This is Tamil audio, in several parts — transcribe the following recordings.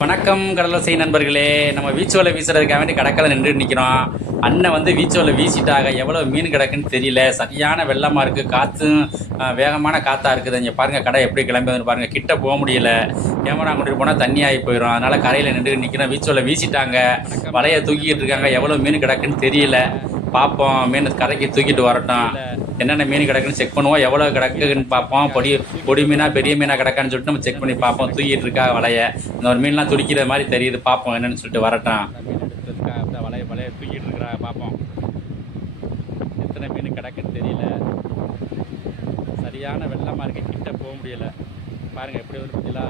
வணக்கம் கடலோசை நண்பர்களே. நம்ம வீச்சோலை வீசுறதுக்காக வேண்டி கடற்கரை நின்று நிற்கிறோம். அண்ணன் வந்து வீச்சோலை வீசிட்டாக. எவ்வளோ மீன் கிடக்குன்னு தெரியல. சரியான வெள்ளமாக இருக்குது. காற்றும் வேகமான காற்றா இருக்குது. இங்கே பாருங்கள் கடை எப்படி கிளம்புதுன்னு பாருங்கள். கிட்ட போக முடியல. கேமரா கொண்டுட்டு போனால் தண்ணி ஆகி போயிடும். அதனால் கரையில் நின்று நிற்கிறோம். வீச்சோலை வீசிட்டாங்க. வலையை தூக்கிட்டு இருக்காங்க. எவ்வளோ மீன் கிடக்குன்னு தெரியல. பார்ப்போம். மீன் கரைக்கு தூக்கிட்டு வரட்டும். என்னென்ன மீன் கிடக்குன்னு செக் பண்ணுவோம். எவ்வளோ கிடக்குன்னு பார்ப்போம். பொடி மீனாக பெரிய மீனாக கிடக்கான்னு சொல்லிட்டு நம்ம செக் பண்ணி பார்ப்போம். தூக்கிட்டு இருக்கா வலையை. இந்த ஒரு மீன்லாம் துடிக்கிற மாதிரி தெரியுது. பார்ப்போம் என்னன்னு சொல்லிட்டு வரட்டும். மீன் எடுத்துருக்கா அப்படியே வலையை தூக்கிட்டு இருக்கிறா. பார்ப்போம் எத்தனை மீன் கிடக்குன்னு தெரியல. சரியான வெள்ளமாக இருக்குது. கிட்ட போக முடியலை. பாருங்கள் எப்படி வந்து பார்த்தீங்களா.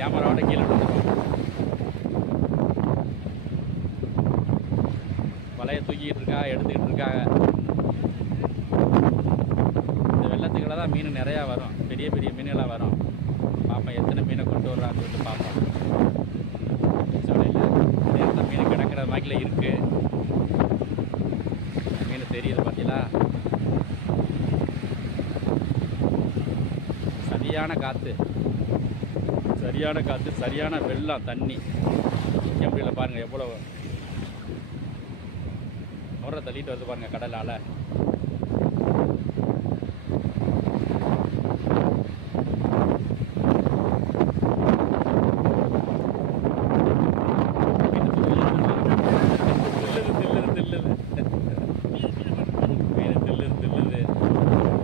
கேமராவோட கீழே விழுந்துடும். வலையை தூக்கிட்டு இருக்கா, எடுத்துக்கிட்டு இருக்காங்க. இந்த வெள்ளத்துக்குள்ள தான் மீன் நிறையா வரும். பெரிய பெரிய மீன்களாக வரும். பார்ப்போம் எத்தனை மீனை கொண்டு வர்றான்னு சொல்லிட்டு பார்ப்போம். சோலையில் நிறைய மீன் கிடக்கிற மாதிரில இருக்குது. மீன் தெரியுது பார்த்தீங்களா. சரியான காற்று, சரியான வெள்ளம். தண்ணி எப்படியில் பாருங்கள். எவ்வளோ முறை தள்ளிட்டு வருது பாருங்கள் கடலால்.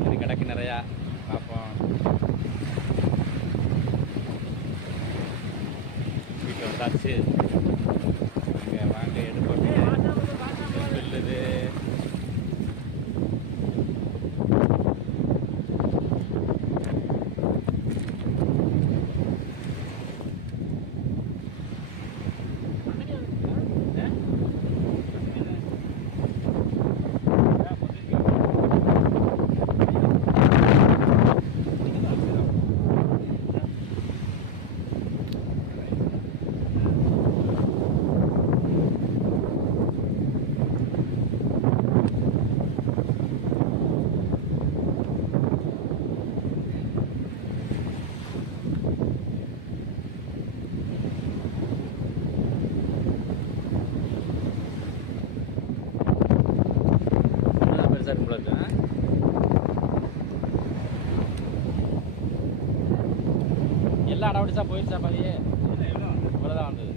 இது கிடக்கு நிறையா. பார்ப்போம். வீட்டில் வந்தாச்சு. வாங்க எடுப்போம். சொல்லுது பெருசாக இருக்கும். எல்லாம் அடவடிச்சா போயிடுச்சா பாதியே. இவ்வளோதான் வந்தது.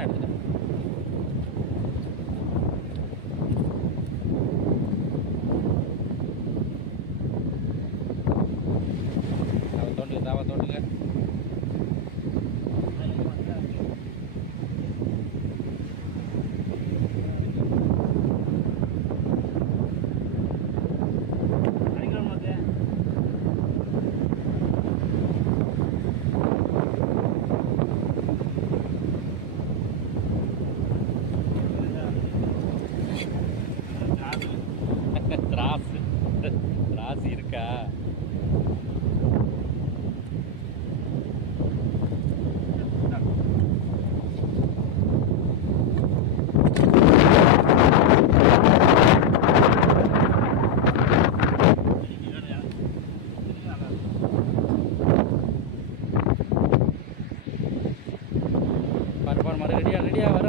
எடுத்துட்டேன். தாவ தோண்டுங்க. ராசி இருக்கா. பாரு பாரு, ரெடியா வர